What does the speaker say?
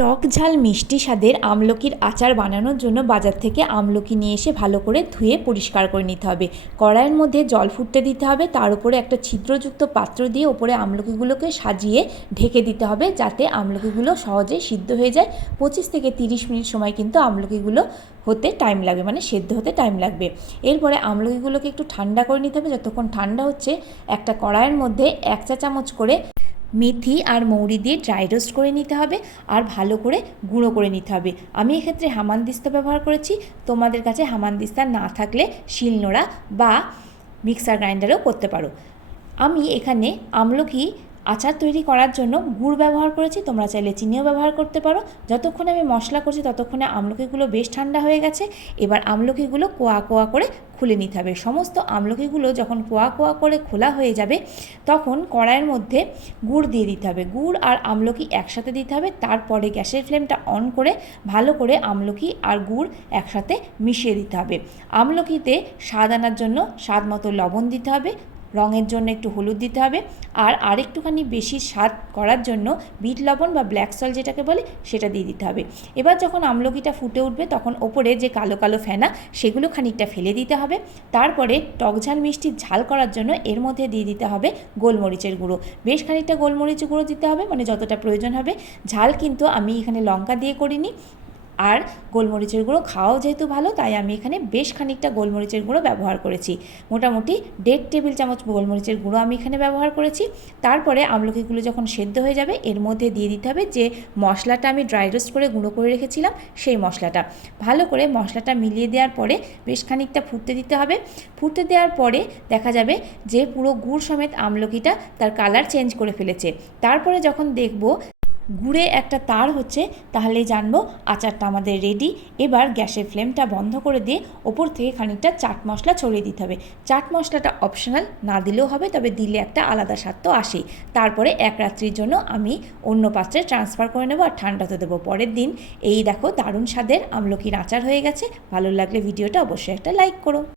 টক ঝাল মিষ্টি স্বাদের আমলকির আচার বানানোর জন্য বাজার থেকে আমলকি নিয়ে এসে ভালো করে ধুয়ে পরিষ্কার করে নিতে হবে। কড়াইয়ের মধ্যে জল ফুটতে দিতে হবে, তার উপরে একটা ছিদ্রযুক্ত পাত্র দিয়ে ওপরে আমলকিগুলোকে সাজিয়ে ঢেকে দিতে হবে, যাতে আমলকিগুলো সহজে সিদ্ধ হয়ে যায়। 25 থেকে 30 মিনিট সময় কিন্তু আমলকিগুলো হতে টাইম লাগবে, মানে সেদ্ধ হতে টাইম লাগবে। এরপরে আমলকিগুলোকে একটু ঠান্ডা করে নিতে হবে। যতক্ষণ ঠান্ডা হচ্ছে, একটা কড়াইয়ের মধ্যে 1 চা চামচ করে মেথি আর মৌরি দিয়ে ড্রাই রোস্ট করে নিতে হবে আর ভালো করে গুঁড়ো করে নিতে হবে। আমি এক্ষেত্রে হামানদিস্তা ব্যবহার করেছি, তোমাদের কাছে হামানদিস্তা না থাকলে শিলনোড়া বা মিক্সার গ্রাইন্ডারেও করতে পারো। আমি এখানে আমলকি আচার তৈরি করার জন্য গুড় ব্যবহার করেছি, তোমরা চাইলে চিনিও ব্যবহার করতে পারো। যতক্ষণে আমি মশলা করছি ততক্ষণে আমলকিগুলো বেশ ঠান্ডা হয়ে গেছে। এবার আমলকিগুলো কোয়া কোয়া করে খুলে নিতে হবে। সমস্ত আমলকিগুলো যখন কোয়া কোয়া করে খোলা হয়ে যাবে, তখন কড়াইয়ের মধ্যে গুড় দিয়ে দিতে হবে। গুড় আর আমলকি একসাথে দিতে হবে। তারপরে গ্যাসের ফ্লেমটা অন করে ভালো করে আমলকি আর গুড় একসাথে মিশিয়ে দিতে হবে। আমলকিতে স্বাদ আনার জন্য স্বাদ মতো লবণ দিতে হবে, রঙের জন্য একটু হলুদ দিতে হবে, আর আরেকটুখানি বেশি স্বাদ করার জন্য বিট লবণ বা ব্ল্যাক সল্ট যেটাকে বলে সেটা দিয়ে দিতে হবে। এবার যখন আমলকিটা ফুটে উঠবে, তখন ওপরে যে কালো কালো ফেনা সেগুলো খানিকটা ফেলে দিতে হবে। তারপরে টকঝাল মিষ্টি ঝাল করার জন্য এর মধ্যে দিয়ে দিতে হবে গোলমরিচের গুঁড়ো। বেশ খানিকটা গোলমরিচের গুঁড়ো দিতে হবে, মানে যতটা প্রয়োজন হবে। ঝাল কিন্তু আমি এখানে লঙ্কা দিয়ে করিনি, আর গোলমরিচের গুঁড়ো খাওয়াও যেহেতু ভালো, তাই আমি এখানে বেশ খানিকটা গোলমরিচের গুঁড়ো ব্যবহার করেছি। মোটামুটি 1.5 টেবিল চামচ গোলমরিচের গুঁড়ো আমি এখানে ব্যবহার করেছি। তারপরে আমলকিগুলো যখন সেদ্ধ হয়ে যাবে, এর মধ্যে দিয়ে দিতে হবে যে মশলাটা আমি ড্রাই রোস্ট করে গুঁড়ো করে রেখেছিলাম, সেই মশলাটা। ভালো করে মশলাটা মিলিয়ে দেওয়ার পরে বেশ খানিকটা ফুটতে দিতে হবে। ফুটতে দেওয়ার পরে দেখা যাবে যে পুরো গুড় সমেত আমলকিটা তার কালার চেঞ্জ করে ফেলেছে। তারপরে যখন দেখব গুড়ে একটা তার হচ্ছে, তাহলেই জানবো আচারটা আমাদের রেডি। এবার গ্যাসের ফ্লেমটা বন্ধ করে দিয়ে ওপর থেকে খানিকটা চাট মশলা ছড়িয়ে দিতে হবে। চাট মশলাটা অপশনাল, না দিলেও হবে, তবে দিলে একটা আলাদা স্বাদ তো আসেই। তারপরে 1 রাত্রির জন্য আমি অন্য পাত্রে ট্রান্সফার করে নেবো আর ঠান্ডা হতে দেবো। পরের দিন এই দেখো দারুণ স্বাদের আমলকির আচার হয়ে গেছে। ভালো লাগলে ভিডিওটা অবশ্যই একটা লাইক করো।